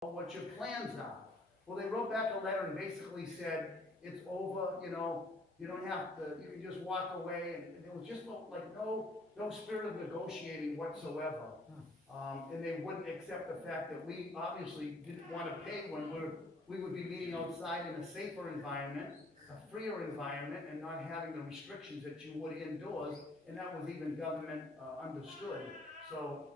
what your plans are. Well, they wrote back a letter and basically said, it's over, you don't have to, you can just walk away, and there was just no spirit of negotiating whatsoever. And they wouldn't accept the fact that we obviously didn't want to pay when we would be meeting outside in a safer environment, a freer environment, and not having the restrictions that you would indoors, and that was even government understood. So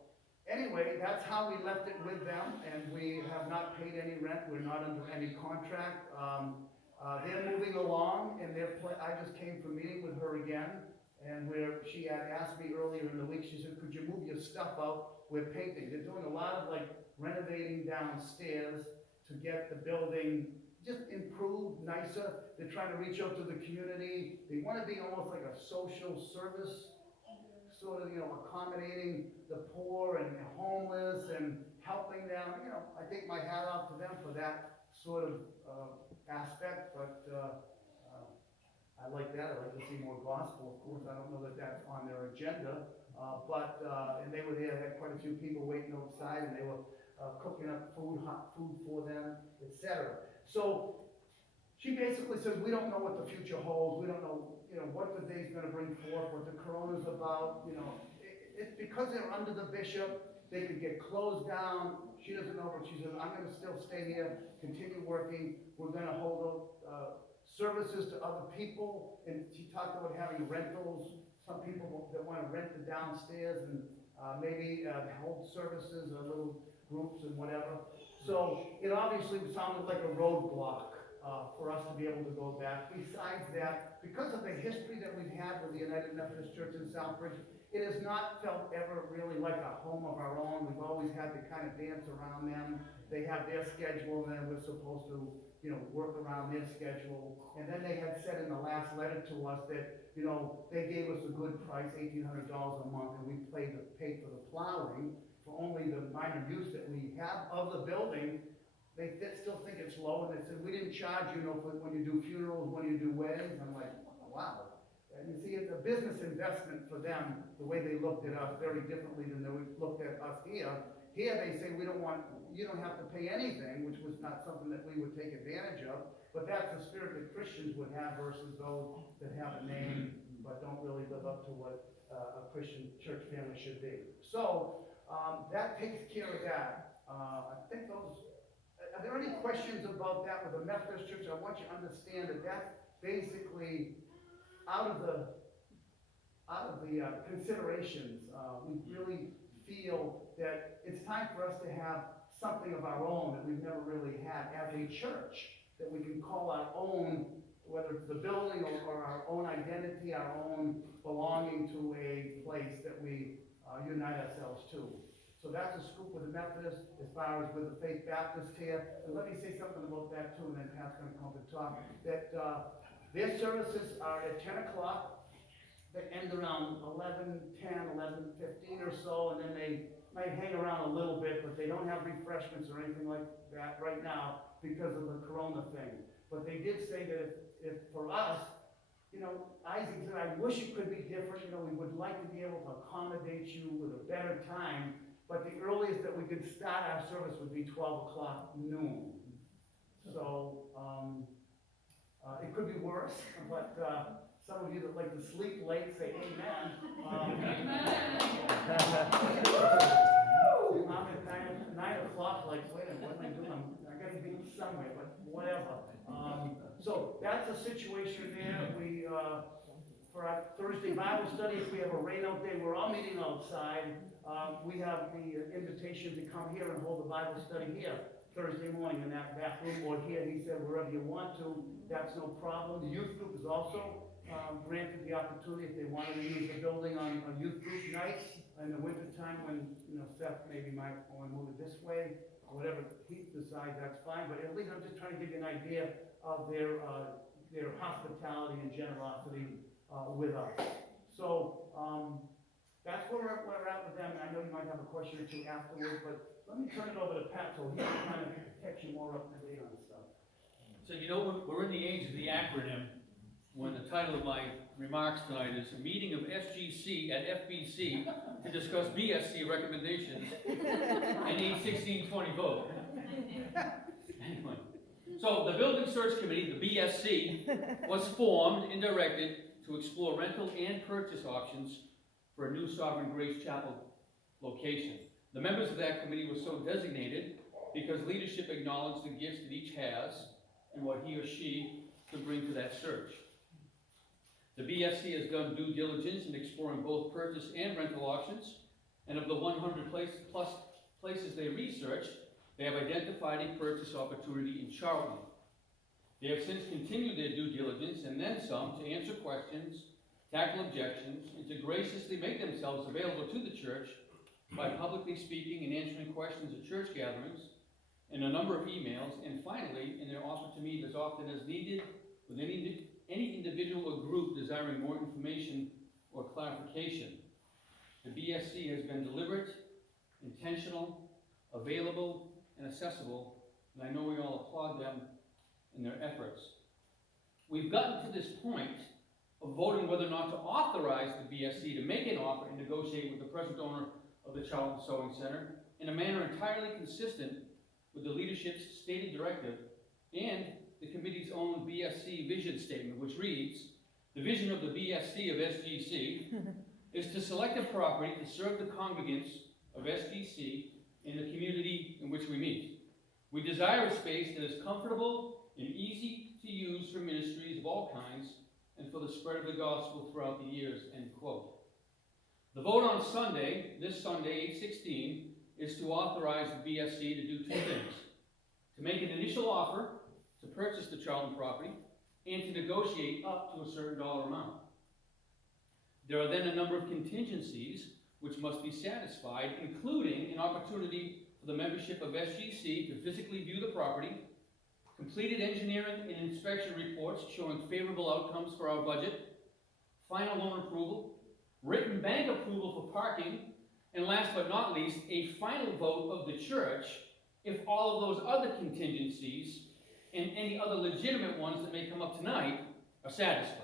anyway, that's how we left it with them, and we have not paid any rent. We're not under any contract. They're moving along, and I just came from meeting with her again, and where she had asked me earlier in the week, she said, could you move your stuff out? We're painting. They're doing a lot of renovating downstairs to get the building just improved, nicer. They're trying to reach out to the community. They want to be almost like a social service, sort of, accommodating the poor and the homeless and helping them. I take my hat off to them for that sort of aspect, but I like that. I'd like to see more gospel, of course. I don't know that that's on their agenda, and they were there, had quite a few people waiting outside, and they were cooking up hot food for them, etc. So she basically says, we don't know what the future holds. We don't know, what the day's going to bring forth, what the corona's about. It's because they're under the bishop. They could get closed down. She doesn't know, but she says, I'm going to still stay here, continue working. We're going to hold services to other people. And she talked about having rentals. Some people that want to rent the downstairs and maybe hold services or little groups and whatever. So it obviously sounded like a roadblock for us to be able to go back. Besides that, because of the history that we've had with the United Methodist Church in Southbridge, it has not felt ever really like a home of our own. We've always had to kind of dance around them. They have their schedule, and then we're supposed to, work around their schedule. And then they had said in the last letter to us that, they gave us a good price, $1,800 a month, and we paid for the plowing for only the minor use that we have of the building. They still think it's low, and they said, we didn't charge you, for when you do funerals, when you do weddings. I'm like, wow. And you see, it's a business investment for them, the way they looked at us very differently than they looked at us here. Here they say, you don't have to pay anything, which was not something that we would take advantage of, but that's the spirit that Christians would have versus those that have a name but don't really live up to what a Christian church family should be. So that takes care of that. I think those. Are there any questions about that with the Methodist Church? I want you to understand that that's basically out of the considerations. We really feel that it's time for us to have something of our own that we've never really had as a church, that we can call our own, whether it's the building or our own identity, our own belonging to a place that we unite ourselves to. So that's a scoop with the Methodists as far as with the Faith Baptist here. And let me say something about that too, and then Pat's going to come to talk. That their services are at 10 o'clock. They end around 11:10, 11:15 or so, and then they might hang around a little bit, but they don't have refreshments or anything like that right now because of the corona thing. But they did say that if for us, Isaac said, I wish it could be different. We would like to be able to accommodate you with a better time. But the earliest that we could start our service would be 12 o'clock noon. So it could be worse, but some of you that like to sleep late say amen. I'm at 9 o'clock, like, wait a minute, what am I doing? I gotta be somewhere, but whatever. So that's the situation there. We, for our Thursday Bible study, if we have a rain out day, we're all meeting outside. We have the invitation to come here and hold the Bible study here Thursday morning in that back room, or here, he said, wherever you want to, that's no problem. The youth group is also granted the opportunity if they wanted to use the building on youth group nights in the winter time when, Seth maybe might want to move it this way, or whatever he decides, that's fine. But at least I'm just trying to give you an idea of their hospitality and generosity with us. So that's where we're at with them. And I know you might have a question or two afterwards, but let me turn it over to Pat so he can kind of catch you more up to date on stuff. So we're in the age of the acronym when the title of my remarks tonight is a meeting of SGC at FBC to discuss BSC recommendations and need 1620 vote. Anyway, so the Building Search Committee, the BSC, was formed and directed to explore rental and purchase options for a new Sovereign Grace Chapel location. The members of that committee were so designated because leadership acknowledged the gifts that each has and what he or she could bring to that search. The BSC has done due diligence in exploring both purchase and rental options, and of the 100 plus places they researched, they have identified a purchase opportunity in Charlton. They have since continued their due diligence and then some to answer questions, tackle objections, and to graciously make themselves available to the church by publicly speaking and answering questions at church gatherings, in a number of emails, and finally, in their offer to meet as often as needed with any individual or group desiring more information or clarification. The BSC has been deliberate, intentional, available, and accessible, and I know we all applaud them in their efforts. We've gotten to this point of voting whether or not to authorize the BSC to make an offer and negotiate with the present owner of the Charlton Sewing Center in a manner entirely consistent with the leadership's stated directive and the committee's own BSC vision statement, which reads, "The vision of the BSC of SGC is to select a property to serve the congregants of SGC in the community in which we meet. We desire a space that is comfortable and easy to use for ministries of all kinds and for the spread of the gospel throughout the years," end quote. The vote on Sunday, this Sunday, 8/16, is to authorize the BSC to do two things: to make an initial offer to purchase the Charlton property and to negotiate up to a certain dollar amount. There are then a number of contingencies which must be satisfied, including an opportunity for the membership of SGC to physically view the property, completed engineering and inspection reports showing favorable outcomes for our budget, final loan approval, written bank approval for parking, and last but not least, a final vote of the church if all of those other contingencies and any other legitimate ones that may come up tonight are satisfied.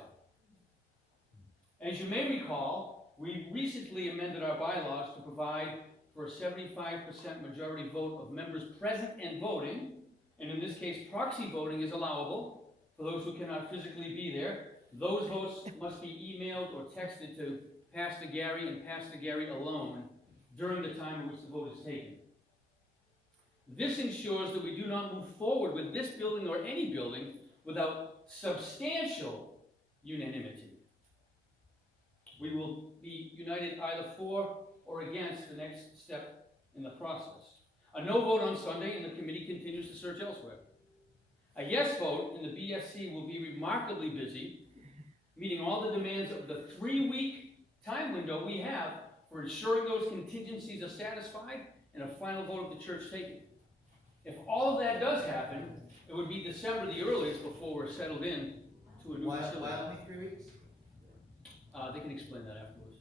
As you may recall, we recently amended our bylaws to provide for a 75% majority vote of members present and voting, and in this case, proxy voting is allowable for those who cannot physically be there. Those votes must be emailed or texted to Pastor Gary and Pastor Gary alone during the time in which the vote is taken. This ensures that we do not move forward with this building or any building without substantial unanimity. We will be united either for or against the next step in the process. A no vote on Sunday and the committee continues to search elsewhere. A yes vote and the BSC will be remarkably busy, meeting all the demands of the 3-week time window we have for ensuring those contingencies are satisfied and a final vote of the church taken. If all of that does happen, it would be December the earliest before we're settled in to a new facility. Why only 3 weeks? They can explain that afterwards.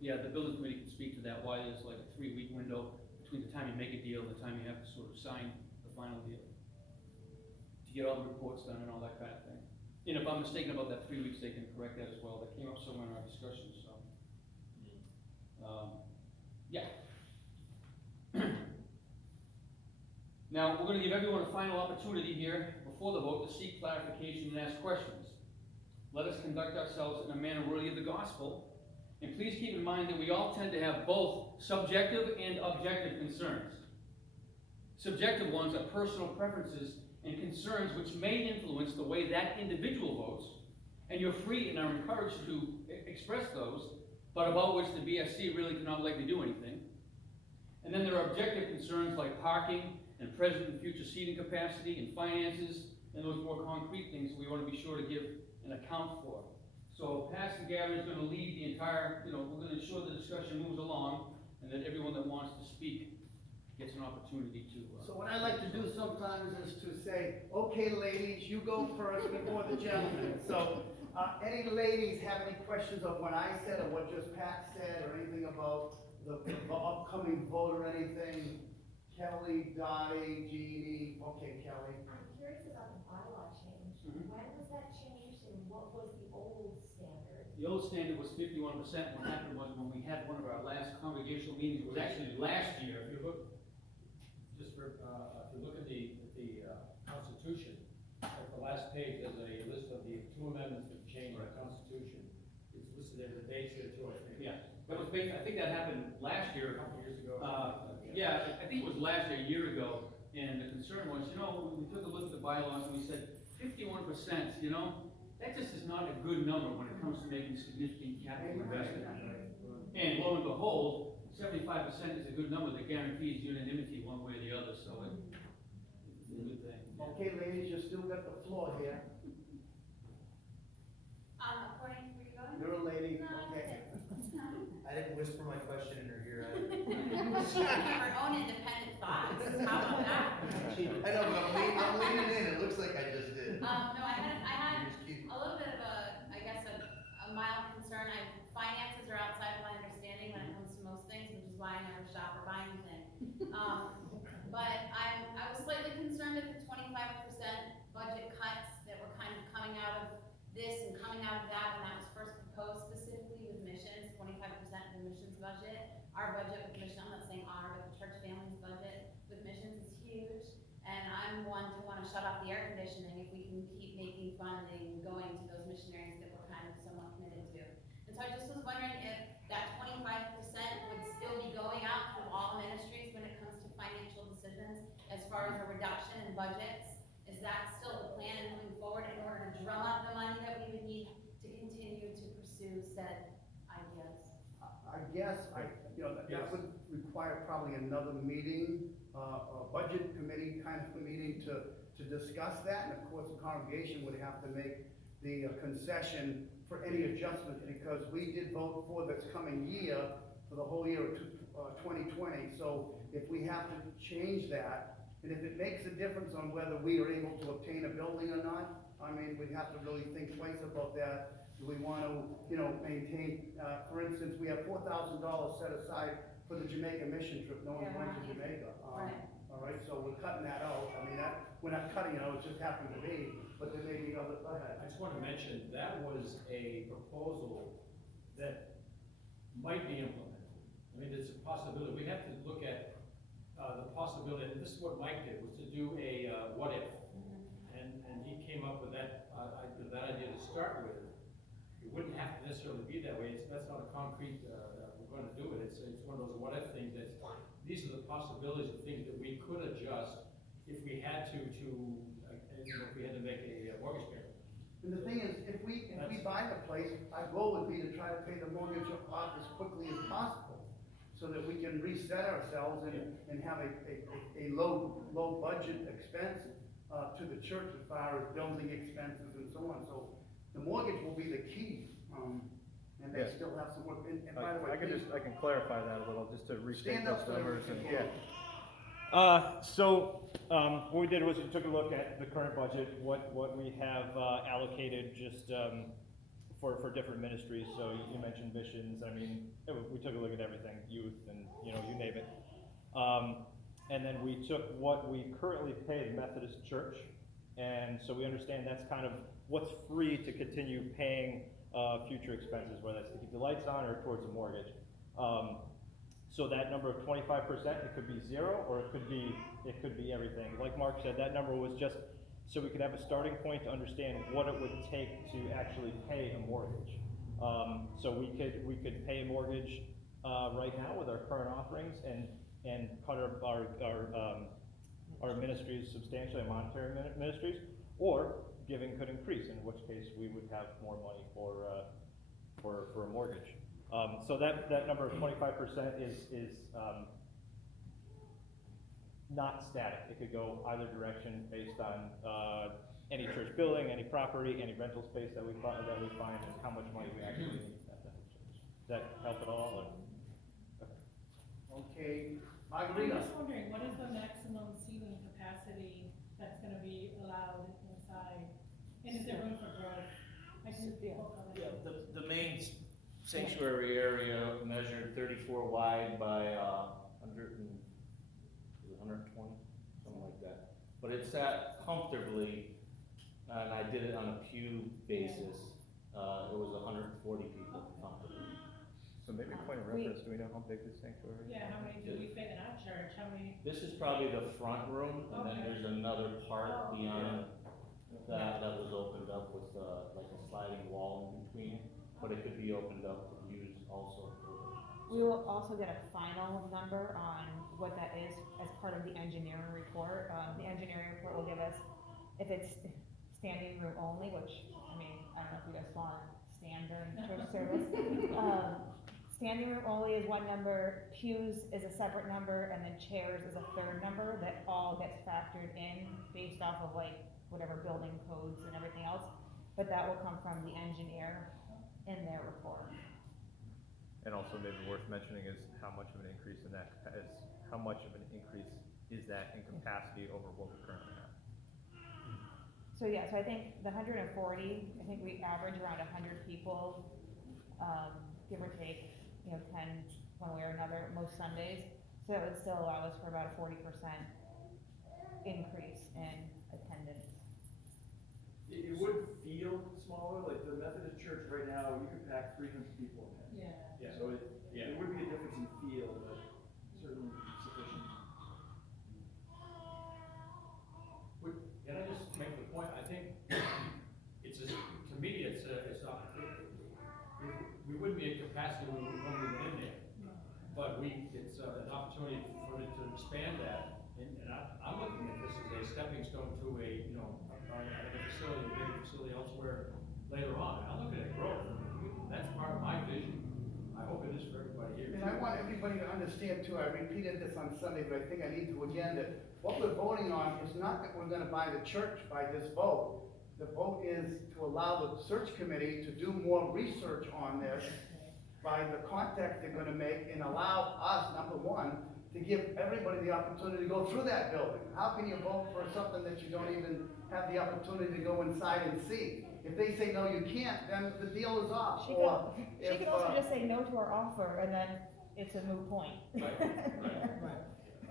Yeah, the building committee can speak to that, why there's like a 3-week window between the time you make a deal and the time you have to sort of sign the final deal. To get all the reports done and all that kind of thing. And if I'm mistaken about that 3 weeks, they can correct that as well. That came up somewhere in our discussion, so. Yeah. Now, we're going to give everyone a final opportunity here before the vote to seek clarification and ask questions. Let us conduct ourselves in a manner worthy of the gospel. And please keep in mind that we all tend to have both subjective and objective concerns. Subjective ones are personal preferences and concerns which may influence the way that individual votes, and you're free and are encouraged to express those, but about which the BSC really cannot likely do anything. And then there are objective concerns like parking and present and future seating capacity and finances, and those more concrete things we want to be sure to give an account for. So Pastor Gary is going to lead the entire, we're going to ensure the discussion moves along and that everyone that wants to speak gets an opportunity to. So what I like to do sometimes is to say, okay, ladies, you go first before the gentlemen. So any ladies have any questions of what I said or what just Pat said or anything about the upcoming vote or anything? Kelly, Dottie, Jeannie, okay, Kelly. I'm curious about the bylaw change. Mhm. When was that changed and what was the old standard? The old standard was 51%. What happened was when we had one of our last congregational meetings, it was actually last year, if you look, just for last page, there's a list of the two amendments that changed the Constitution. It's listed there, the dates there too, I think. Yeah, that was based, I think that happened last year. A couple years ago. Yeah, I think it was last year, a year ago, and the concern was, we took a look at the bylaws and we said 51%, that just is not a good number when it comes to making significant capital investment. And lo and behold, 75% is a good number that guarantees unanimity one way or the other, so it's a good thing. Okay, ladies, you still got the floor here. According to where you're going? You're a lady, No, okay. I didn't whisper my question in her ear either. She can have her own independent thoughts, how about that? I know, but I'm leaning in, it looks like I just did. No, I had You just keep- a little bit of a mild concern. Finances are outside of my understanding when it comes to most things, which is why I never shop or buy anything. But I was slightly concerned at the 25% budget cuts that were kind of coming out of this and coming out of that when that was first proposed specifically with missions, 25% of the missions budget. Our budget with mission, I'm not saying our, but the church family's budget with missions is huge. And I'm one to wanna shut off the air conditioning if we can keep making funding going to those missionaries that we're kind of somewhat committed to. And so I just was wondering if that 25% would still be going out to all ministries when it comes to financial decisions as far as a reduction in budgets. Is that still the plan moving forward in order to drum up the money that we would need to continue to pursue said ideas? I guess, that would require probably another meeting, a budget committee kind of a meeting to discuss that. And of course, the congregation would have to make the concession for any adjustment, because we did vote for this coming year, for the whole year of 2020. So if we have to change that, and if it makes a difference on whether we are able to obtain a building or not, I mean, we'd have to really think twice about that. Do we want to, maintain, for instance, we have $4,000 set aside for the Jamaica mission trip. No one's Yeah, going to right. Jamaica. Right. All right, so we're cutting that out. I mean, we're not cutting it out, it just happened to be, but there may be other, go ahead. I just want to mention, that was a proposal that might be implemented. I mean, it's a possibility. We have to look at the possibility, and this is what Mike did, was to do a what if. And he came up with that idea to start with. It wouldn't have to necessarily be that way. That's not a concrete, we're going to do it. It's one of those what if things that, these are the possibilities of things that we could adjust if we had to if we had to make a mortgage payment. And the thing is, if we buy the place, our goal would be to try to pay the mortgage off as quickly as possible, so that we can reset ourselves and have a low budget expense to the church as far as building expenses and so on. So the mortgage will be the key, and they Yeah. still have some work. And by the way, I can clarify that a little, just to restate stand up those so numbers and, everyone can what we did was we took a look at the current budget, what we have allocated just for different ministries. So you mentioned missions. I mean, we took a look at everything, youth, and you name it. And then we took what we currently pay the Methodist Church, and so we understand that's kind of what's free to continue paying future expenses, whether that's to keep the lights on or towards a mortgage. So that number of 25%, it could be zero, or it could be everything. Like Mark said, that number was just so we could have a starting point to understand what it would take to actually pay a mortgage. So we could pay a mortgage right now with our current offerings and cut our ministries substantially, monetary ministries, or giving could increase, in which case we would have more money for a mortgage. So that number of 25% is not static. It could go either direction based on any church building, any property, any rental space that we find, and how much money we actually need at that church. Does that help at all? Okay, I'm Margarita. just wondering, what is the maximum seating capacity that's gonna be allowed inside? And is there room for growth? I can Yeah, the main sanctuary area measured 34 wide by 120, something like that. But it sat comfortably, and I did it on a pew basis. It was 140 people comfortably. So maybe a point of reference, do we know how big this sanctuary is? Yeah, how many do we fit in our church? How many? This is probably the front room, and then there's another part beyond that was opened up with, like a sliding wall in between, but it could be opened up to use also for. We will also get a final number on what that is as part of the engineering report. The engineering report will give us, if it's standing room only, which, I mean, I don't know if you guys want to stand during church service. Standing room only is one number, pews is a separate number, and then chairs is a third number that all gets factored in based off of like whatever building codes and everything else. But that will come from the engineer in their report. And also maybe worth mentioning is how much of an increase in that, how much of an increase is that in capacity over what we currently have? So yeah, so I think the 140, I think we average around 100 people, give or take, 10 one way or another, most Sundays. So that would still allow us for about a 40% increase in attendance. It would feel smaller, like the Methodist church right now, you could pack 300 people in there. Yeah. So it would be a difference in feel, but certainly sufficient. Can I just make the point, I think it's a, to me, it's not, we wouldn't be at capacity when we went in there. But it's an opportunity for it to expand that, and I'm looking at this as a stepping stone to a, a facility, a bigger facility elsewhere later on. I'm looking at growth, that's part of my vision. I hope it is for everybody here. And I want everybody to understand too, I repeated this on Sunday, but I think I need to again, that what we're voting on is not that we're gonna buy the church by this vote. The vote is to allow the search committee to do more research on this by the contact they're gonna make and allow us, number one, to give everybody the opportunity to go through that building. How can you vote for something that you don't even have the opportunity to go inside and see? If they say, no, you can't, then the deal is off. She Or could if, also just say no to our offer, and then it's a moot point.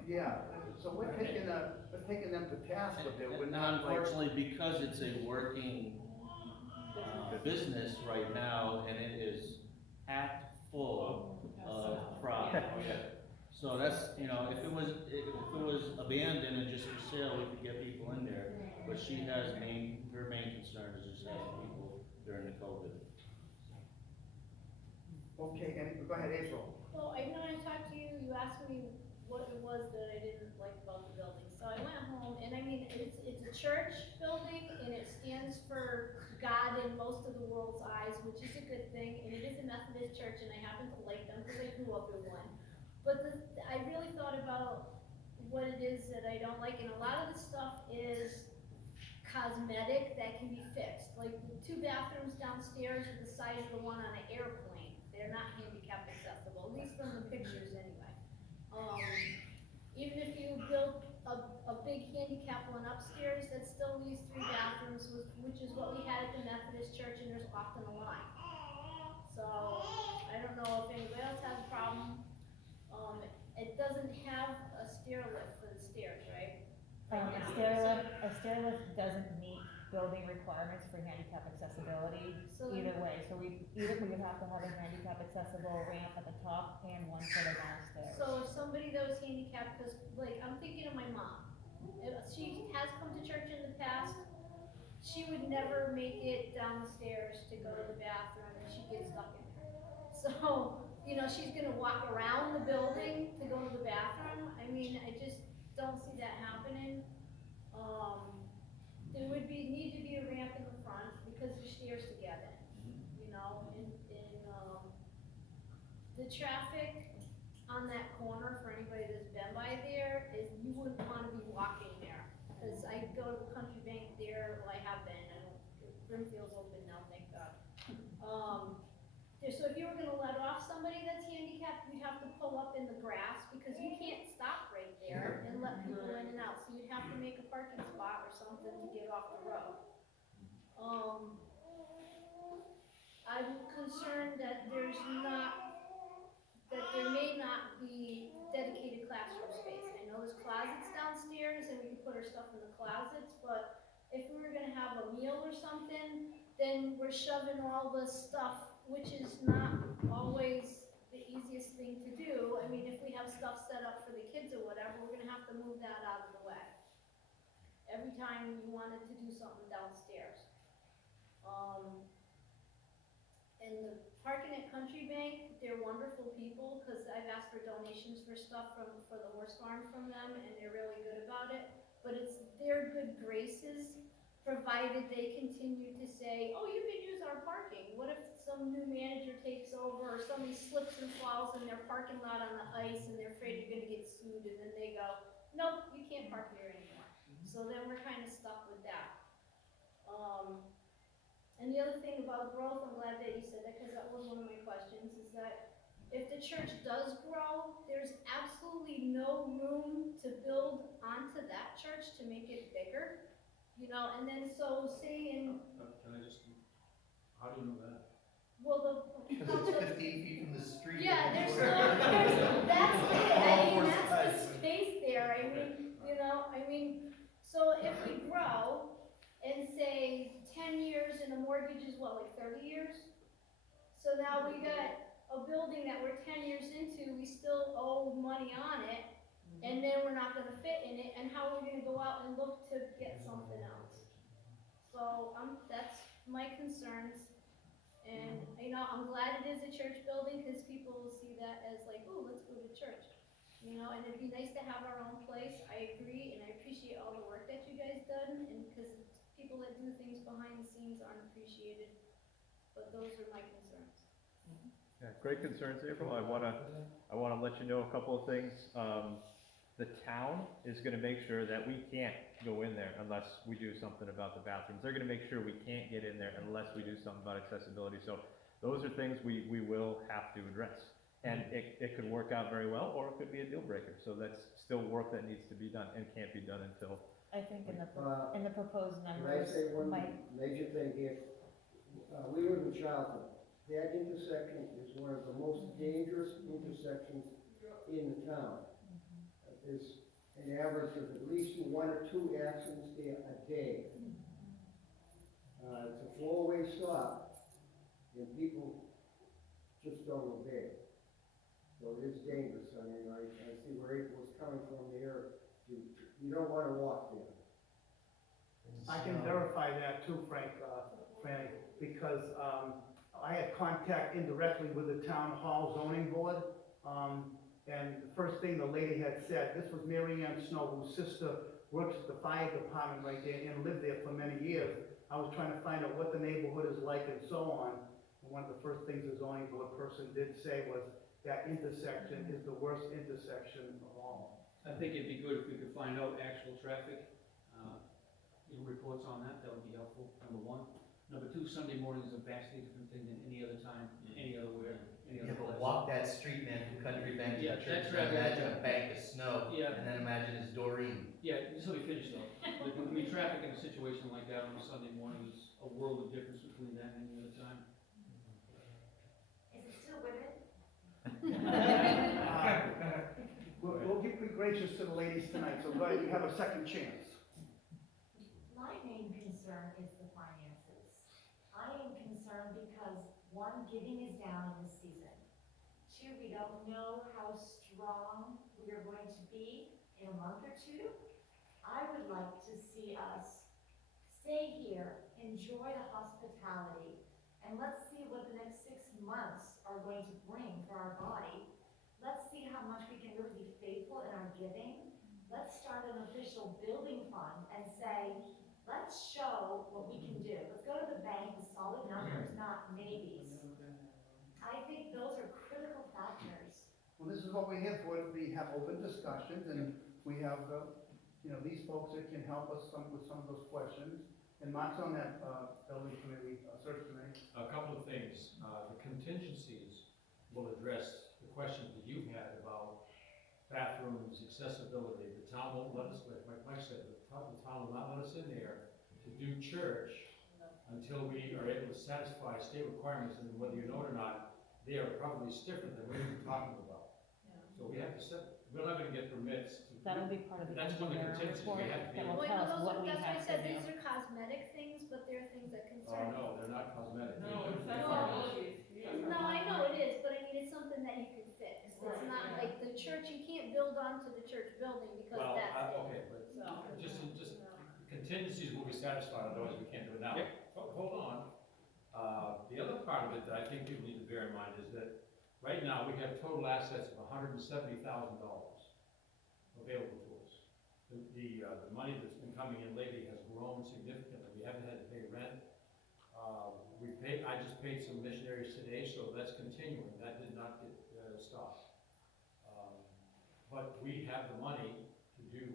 yeah, so we're taking them to task with it. We're And not like, unfortunately, because it's a working, business right now, and it is packed full of product. So that's, if it was abandoned and just for sale, we could get people in there, but her main concern is just having people during the COVID. okay, and go ahead, April. Well, I know I talked to you, you asked me what it was that I didn't like about the building. So I went home, and I mean, it's a church building, and it stands for God in most of the world's eyes, which is a good thing, and it is a Methodist church, and I happen to like them because I grew up in one. But I really thought about what it is that I don't like, and a lot of the stuff is cosmetic that can be fixed. Like the 2 bathrooms downstairs are the size of the one on an airplane. They're not handicap accessible, at least from the pictures anyway. Even if you build a big handicap one upstairs, that still leaves 3 bathrooms, which is what we had at the Methodist church, and there's often a line. So, I don't know if anybody else has a problem. It doesn't have a stair lift for the stairs, right? A stair lift doesn't meet building requirements for handicap accessibility So either way. So we would have to have a handicap accessible ramp at the top and one for the downstairs. So if somebody that was handicapped, because like I'm thinking of my mom, if she has come to church in the past, she would never make it down the stairs to go to the bathroom, and she'd get stuck in there. So, she's gonna walk around the building to go to the bathroom. I mean, I just don't see that happening. There would need to be a ramp in the front because the stairs to get in, the traffic on that corner, for anybody that's been by there, is you wouldn't want to be walking there. Because I go to the country bank there, well, I have been, Brimfield's open now, thank God. So if you were gonna let off somebody that's handicapped, you'd have to pull up in the grass, because you can't stop right there and let people in and out. So you'd have to make a parking spot or something to get off the road. I'm concerned that there may not be dedicated classroom space. I know there's closets downstairs and we can put our stuff in the closets, but if we were gonna have a meal or something, then we're shoving all the stuff, which is not always the easiest thing to do. I mean, if we have stuff set up for the kids or whatever, we're gonna have to move that out of the way. Every time you wanted to do something downstairs. And the parking at Country Bank, they're wonderful people, cause I've asked for donations for stuff for the horse farm from them, and they're really good about it. But it's their good graces, provided they continue to say, oh, you can use our parking. What if some new manager takes over, or somebody slips and falls in their parking lot on the ice, and they're afraid you're gonna get sued, and then they go, nope, you can't park here anymore. So then we're kinda stuck with that. And the other thing about growth, I'm glad that you said that, because that was one of my questions, is that if the church does grow, there's absolutely no room to build onto that church to make it bigger. You know, and then so say in, Can I just, how do you know that? well, Cause it's 15 feet from the street. yeah, there's no, that's it, I mean, that's the space there, I mean, you know, so if we grow and say 10 years and the mortgage is what, like 30 years? So now we got a building that we're 10 years into, we still owe money on it, and then we're not gonna fit in it, and how are we gonna go out and look to get something else? So, that's my concerns, and, you know, I'm glad it is a church building, cause people will see that as like, ooh, let's go to church. You know, and it'd be nice to have our own place, I agree, and I appreciate all the work that you guys done, and, cause people that do things behind the scenes aren't appreciated, but those are my concerns. Yeah, great concerns, April. I wanna let you know a couple of things. The town is gonna make sure that we can't go in there unless we do something about the bathrooms. They're gonna make sure we can't get in there unless we do something about accessibility. So those are things we will have to address. And it could work out very well, or it could be a deal breaker. So that's still work that needs to be done and can't be done until. I think in the proposed Can I numbers, say one Mike, major thing here? We live in Charlton. That intersection is one of the most dangerous intersections in the town. There's an average of at least 1 or 2 accidents there a day. It's a 4-way stop, and people just don't obey. So it is dangerous. I mean, I see where April's coming from there. You don't want to walk there. I can verify that too, Frank, Franny, because, I had contact indirectly with the town hall zoning board, and the first thing the lady had said, this was Mary Ann Snow, whose sister works at the fire department right there and lived there for many years. I was trying to find out what the neighborhood is like and so on, and one of the first things the zoning board person did say was that intersection is the worst intersection of all. I think it'd be good if we could find out actual traffic, reports on that, that would be helpful, number one. Number two, Sunday morning is a vastly different thing than any other time, any other where, any Yeah, other but place. walk that street, man, from Country Bank to Yeah, the church, that's and right. imagine a bank of snow, Yeah. and then imagine it's Doreen. Yeah, just let me finish though. Traffic in a situation like that on a Sunday morning is a world of difference between that and any other time. Is it still women? We'll be gracious to the ladies tonight, so go ahead, you have a second chance. My main concern is the finances. I am concerned because, one, giving is down this season. Two, we don't know how strong we are going to be in a month or two. I would like to see us stay here, enjoy the hospitality, and let's see what the next 6 months are going to bring for our body. Let's see how much we can really be faithful in our giving. Let's start an official building fund and say, let's show what we can do. Let's go to the bank with solid numbers, not maybes. I think those are critical factors. Well, this is what we're here for, we have open discussions, and we have, these folks that can help us with some of those questions. And Mark's on that, building committee, search committee. A couple of things. The contingencies will address the questions that you had about bathrooms, accessibility. The town won't let us, like Mike said, the town will not let us in there to do church until we are able to satisfy state requirements, and whether you know it or not, they are probably different than what we're talking about. So we have to we're not gonna get permits. that'll be part of the That's one of the engineering contingencies report we have to be that able will Wait, tell us those what are, we that's why I have to said do. these are cosmetic things, but they're things that Oh, concern me. no, they're not cosmetic. No, it's They're- accessibility. No, I know it is, but I mean, it's something that you can fix. It's not like the church, you can't build onto the church building because Well, that's it. okay, but So, just no. contingencies will be satisfied, otherwise we can't do it now. Yep. Hold on. The other part of it that I think people need to bear in mind is that right now, we have total assets of $170,000 available to us. The money that's been coming in lately has grown significantly. We haven't had to pay rent. I just paid some missionaries today, so that's continuing. That did not get stopped. But we have the money to do,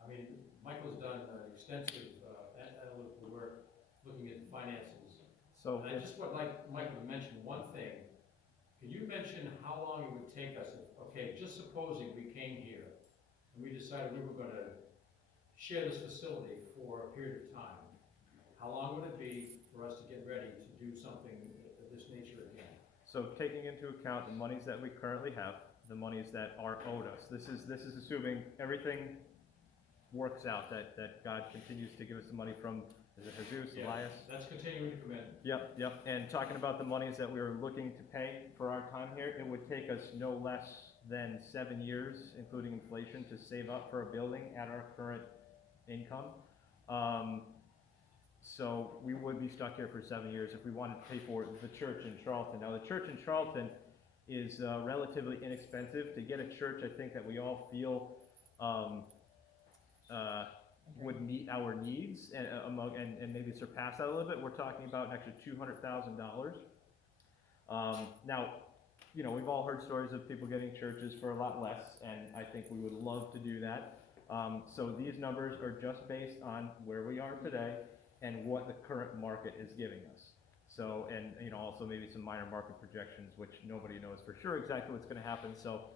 I mean, Michael's done extensive analytical work looking at the finances. So, And I just would like Michael to mention one thing. Can you mention how long it would take us, okay, just supposing we came here and we decided we were gonna share this facility for a period of time. How long would it be for us to get ready to do something of this nature again? so taking into account the monies that we currently have, the monies that are owed us, this is assuming everything works out, that God continues to give us the money from, is it Jesus, Yeah, Elias? that's continuing to come in. Yep, and talking about the monies that we were looking to pay for our time here, it would take us no less than 7 years, including inflation, to save up for a building at our current income. So we would be stuck here for 7 years if we wanted to pay for the church in Charlton. Now, the church in Charlton is relatively inexpensive. To get a church, I think that we all feel would meet our needs and maybe surpass that a little bit. We're talking about an extra $200,000. Now, you know, we've all heard stories of people getting churches for a lot less, and I think we would love to do that. So these numbers are just based on where we are today and what the current market is giving us. So, and you know, also maybe some minor market projections, which nobody knows for sure exactly what's going to happen. So,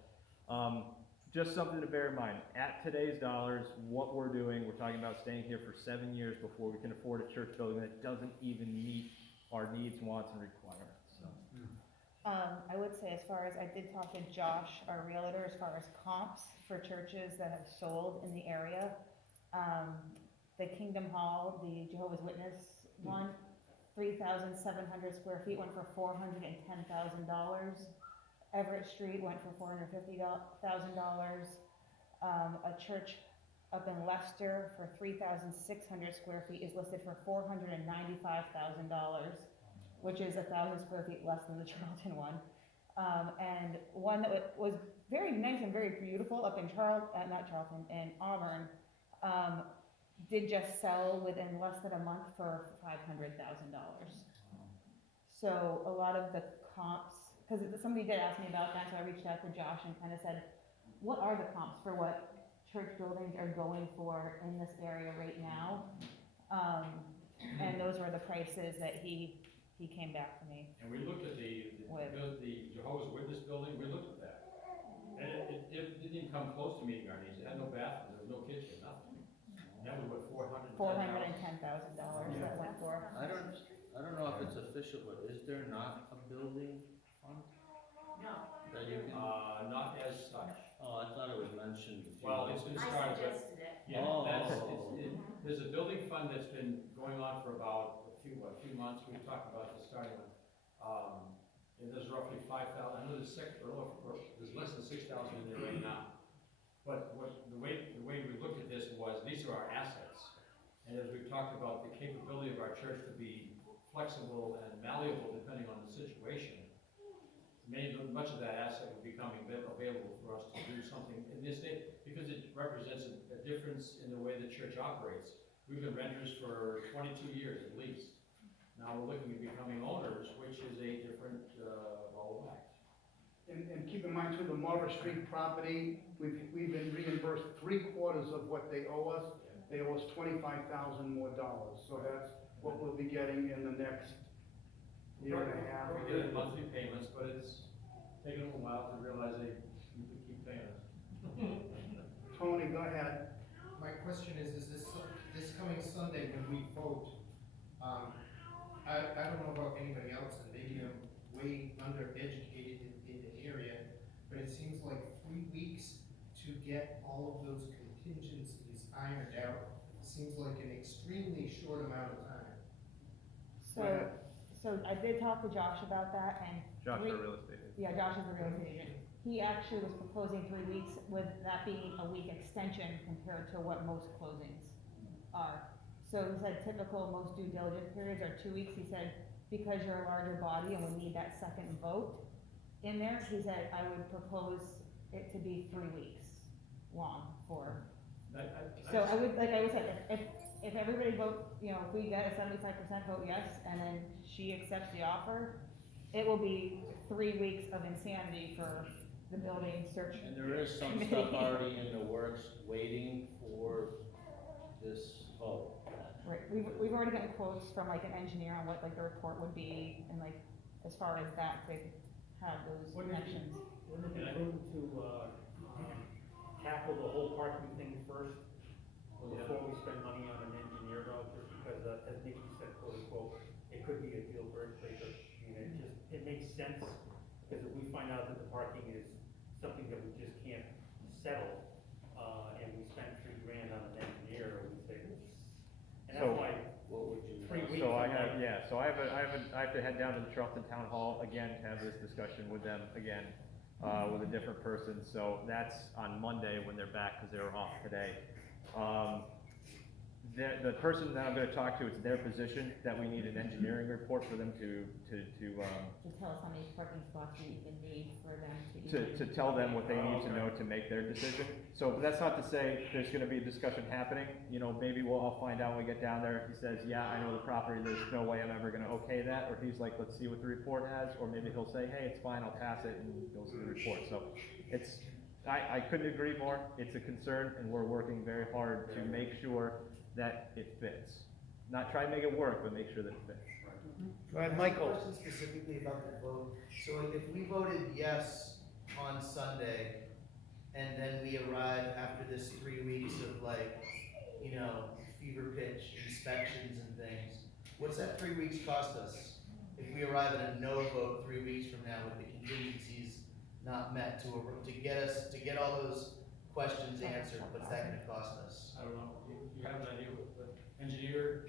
just something to bear in mind. At today's dollars, what we're doing, we're talking about staying here for 7 years before we can afford a church building that doesn't even meet our needs, wants, and requirements. So. I would say, as far as, I did talk to Josh, our realtor, as far as comps for churches that have sold in the area. The Kingdom Hall, the Jehovah's Witness one, 3,700 square feet, went for $410,000. Everett Street went for $450,000. A church up in Leicester for 3,600 square feet is listed for $495,000, which is 1,000 square feet less than the Charlton one. And one that was very nice and very beautiful up in in Auburn, did just sell within less than a month for $500,000. So a lot of the comps, because somebody did ask me about that, so I reached out to Josh and kind of said, what are the comps for what church buildings are going for in this area right now? And those were the prices that he came back to me. And we looked at the Jehovah's Witness building, we looked at that. And it didn't even come close to meeting our needs. It had no bathroom, there was no kitchen, nothing. And that was what, $410,000 that went for. I don't know if it's official, but is there not a building fund? No. That you can, not as such. oh, I thought it was mentioned. Well, it's been started, but, suggested it. yeah, Oh. there's a building fund that's been going on for about a few months. We've talked about this starting with, and there's roughly 5,000, I know there's less than 6,000 in there right now. But the way we looked at this was, these are our assets. And as we've talked about the capability of our church to be flexible and malleable depending on the situation, much of that asset will be becoming available for us to do something in this day, because it represents a difference in the way the church operates. We've been renters for 22 years at least. Now we're looking at becoming owners, which is a different ball of wax. And keep in mind too, the Marva Street property, we've been reimbursed 3/4 of what they owe us. They owe us $25,000 more. So that's what we'll be getting in the next year and a half. We get monthly payments, but it's taken them a while to realize they need to keep paying us. Tony, go ahead. My question is this coming Sunday when we vote, I don't know about anybody else, and maybe I'm way undereducated in the area, but it seems like 3 weeks to get all of those contingencies ironed out seems like an extremely short amount of time. So I did talk to Josh about that, and Josh, our real estate agent. yeah, Josh is a real estate agent. He actually was proposing 3 weeks, with that being a week extension compared to what most closings are. So he said typical most due diligence periods are 2 weeks. He said, because you're a larger body and we need that second vote in there, he said, I would propose it to be 3 weeks long for. So I would, like I was said, if everybody vote, you know, if we get a 75% vote yes, and then she accepts the offer, it will be 3 weeks of insanity for the building search. And there is some committee. stuff already in the works, waiting for this vote. Right, we've already gotten quotes from like an engineer on what like the report would be, and like, as far as that, they have those connections. Wouldn't it be prudent to, tackle the whole parking thing first, before we spend money on an engineer though, just because, as Nikki said, quote unquote, it could be a deal breaker. I mean, it makes sense, because if we find out that the parking is something that we just can't settle, and we spend $3,000 on an engineer, we say, and that's So- why, What would you? 3 weeks. So I have to head down to the Charlton Town Hall again to have this discussion with them again, with a different person, so that's on Monday when they're back, because they were off today. The person that I'm gonna talk to, it's their position that we need an engineering report for them to tell us how many parking spots we even need for them to. to tell them what they need to know to make their decision. So, but that's not to say there's gonna be a discussion happening, you know, maybe we'll all find out when we get down there. He says, yeah, I know the property, there's no way I'm ever gonna okay that, or he's like, let's see what the report has, or maybe he'll say, hey, it's fine, I'll pass it, and goes to the report. So, it's, I couldn't agree more, it's a concern, and we're working very hard to make sure that it fits. Not try to make it work, but make sure that it fits. Go ahead, Michael. Question specifically about the vote. So if we voted yes on Sunday, and then we arrive after this 3 weeks of like, you know, fever pitch inspections and things, what's that 3 weeks cost us? If we arrive at a no vote 3 weeks from now with the contingencies not met to get all those questions answered, what's that gonna cost us? I don't know, you have an idea what engineer,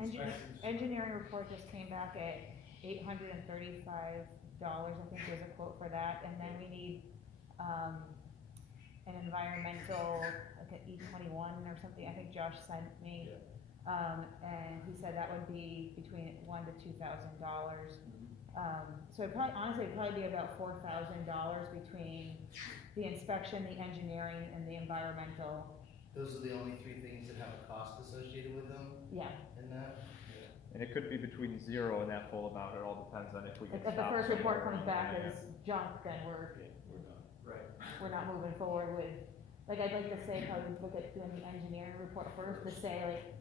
inspections? Engineering report just came back at $835, I think there's a quote for that, and then we need, an environmental, like an E21 or something, I think Josh sent me. And he said that would be between $1,000 to $2,000. So it'd probably, honestly, it'd probably be about $4,000 between the inspection, the engineering, and the environmental. Those are the only three things that have a cost associated with them Yeah. in that? And it could be between 0 and that full amount, it all depends on if we can If the stop first report somewhere. comes back as junk, then we're Right. not moving forward with, like, I'd like to say, probably look at doing the engineering report first, to say, like,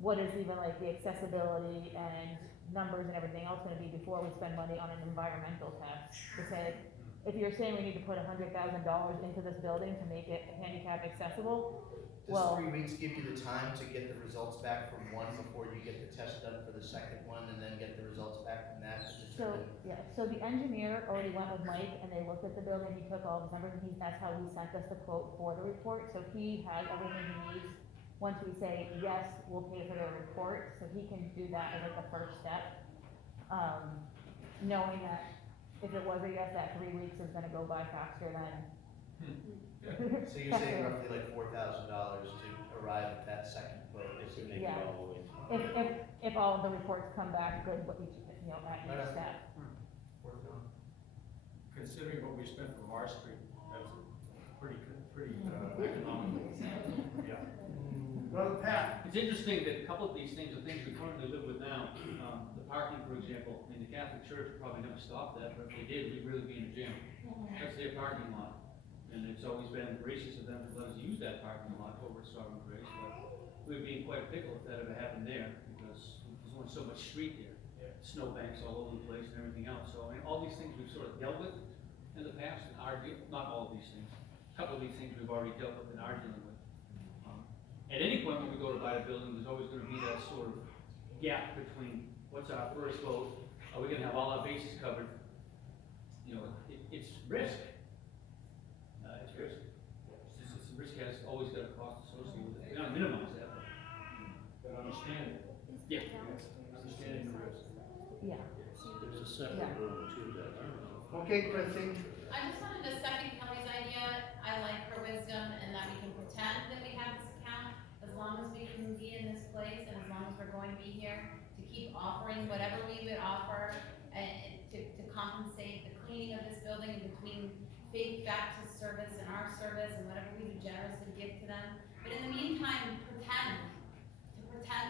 what is even like the accessibility and numbers and everything else gonna be before we spend money on an environmental test? To say, if you're saying we need to put $100,000 into this building to make it handicap accessible, Does well, 3 weeks give you the time to get the results back from one before you get the test done for the second one, and then get the results back from that to so, determine? yeah, so the engineer already went with Mike and they looked at the building, he took all of his numbers, and that's how he sent us the quote for the report, so he has everything he needs. Once we say, yes, we'll pay for the report, so he can do that as like the first step. Knowing that if it was a yes, that 3 weeks is gonna go by faster than. So you're saying roughly like $4,000 to arrive at that second vote? If we make it Yeah. all the way. If all of the reports come back good, what each, you know, at each step. Considering what we spent from our street, that's pretty economical. Yeah. Brother Pat? It's interesting that a couple of these things are things we currently live with now. The parking, for example, I mean, the Catholic Church would probably never stop that, but if they did, we'd really be in a jam. That's their parking lot. And it's always been gracious of them to let us use that parking lot over at Sovereign Grace, but we'd be in quite a pickle if that ever happened there, because there's only so much street there. Snowbanks all over the place and everything else. So, I mean, all these things we've sort of dealt with in the past and argued, not all of these things. A couple of these things we've already dealt with and are dealing with. At any point when we go to buy a building, there's always gonna be that sort of gap between what's our first vote, are we gonna have all our bases covered? You know, it's risk. It's risk. It's risk has always got a cost associated with it. We don't minimize that, But understand, yeah. understanding the risk. Yeah. There's a separate room too that, Okay, Chrissy? I just wanted to second Kelly's idea. I like her wisdom and that we can pretend that we have this account as long as we can be in this place. keep offering whatever we would offer, to compensate the cleaning of this building in between Faith Baptist service and our service and whatever we would generously give to them. But in the meantime, pretend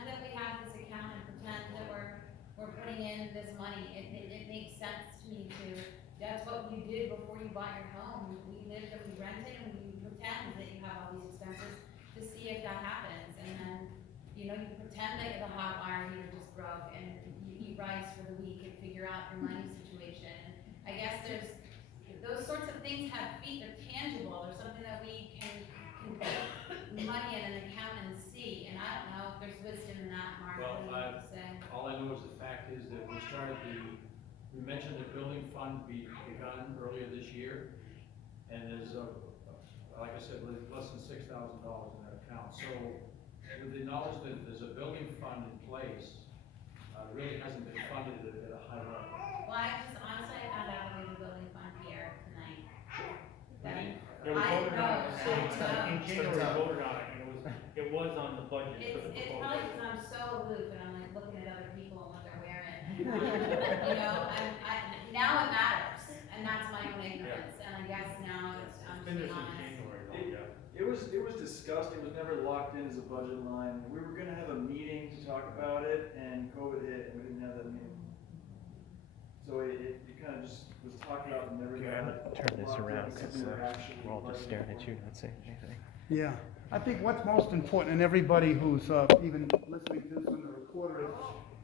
that we have this account and pretend that we're putting in this money. It makes sense to me to, that's what you did before you bought your home. We lived and we rented and we pretend that you have all these expenses to see if that happens. And then, you know, you pretend that the hot wire heater just broke and you eat rice for the week and figure out your money situation. And I guess those sorts of things have feet, they're tangible, they're something that we can put money in an account and see, and I don't know if there's wisdom in that, Mark, Well, what do you say? all I know is the fact is that we mentioned the building fund begun earlier this year, and there's like I said, less than $6,000 in that account. So with the knowledge that there's a building fund in place, it really hasn't been funded at a high level. Well, honestly, I found out we have a building fund here tonight. Yeah, we voted on it, in January, we Sometime. voted on it, and it was on the budget for the It's proposal. probably because I'm so aloof and I'm like looking at other people and what they're wearing. You know, now it matters, and that's my own ignorance, and I guess now I'm It's been being there since honest. January, though, yeah. It was discussed, it was never locked in as a budget line. We were gonna have a meeting to talk about it, and COVID hit, and we didn't have that meeting. So it kind of just was talked about and never got. Turn this locked in around, as 'cause, something we're actually we're all just budgeting staring at for. you, not saying anything. Yeah, I think what's most important, and everybody who's even listening to this on the recorder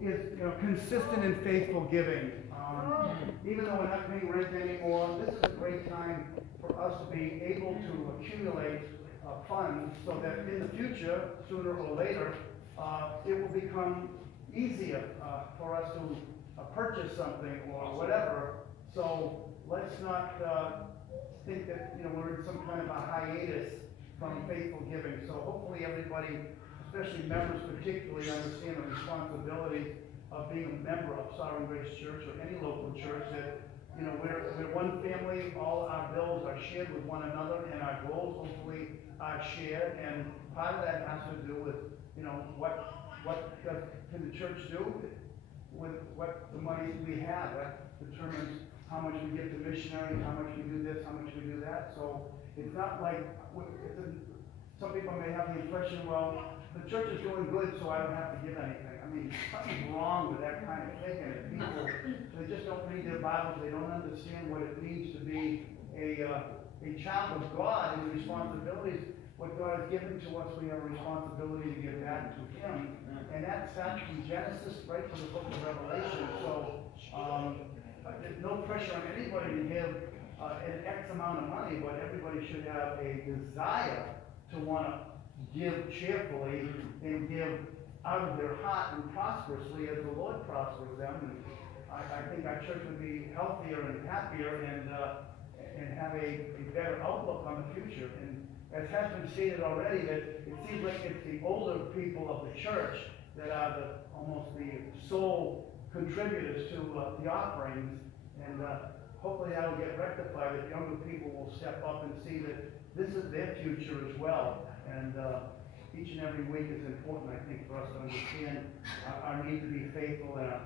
is, you know, consistent and faithful giving. Even though we're not paying rent anymore, this is a great time for us to be able to accumulate funds so that in the future, sooner or later, it will become easier for us to purchase something or whatever. So let's not think that, you know, we're in some kind of a hiatus from faithful giving. So hopefully everybody, especially members particularly, understand the responsibility of being a member of Sovereign Grace Church or any local church, that, you know, we're one family, all our bills are shared with one another, and our goals hopefully are shared, and part of that has to do with, you know, what can the church do with what the money we have. That determines how much we give to missionaries, how much we do this, how much we do that. So it's not like, some people may have the impression, well, the church is doing good, so I don't have to give anything. I mean, something's wrong with that kind of thinking. If people, they just don't read their Bibles, they don't understand what it means to be a child of God and the responsibilities, what God has given to us, we have a responsibility to give back to Him. And that starts from Genesis right to the book of Revelation. So, there's no pressure on anybody to give an X amount of money, but everybody should have a desire to want to give cheerfully and give out of their heart and prosperously as the Lord prospers them. And I think our church would be healthier and happier and have a better outlook on the future. And as has been stated already, that it seems like it's the older people of the church that are almost the sole contributors to the offerings. And hopefully that will get rectified, that younger people will step up and see that this is their future as well. And each and every week is important, I think, for us to understand our need to be faithful and our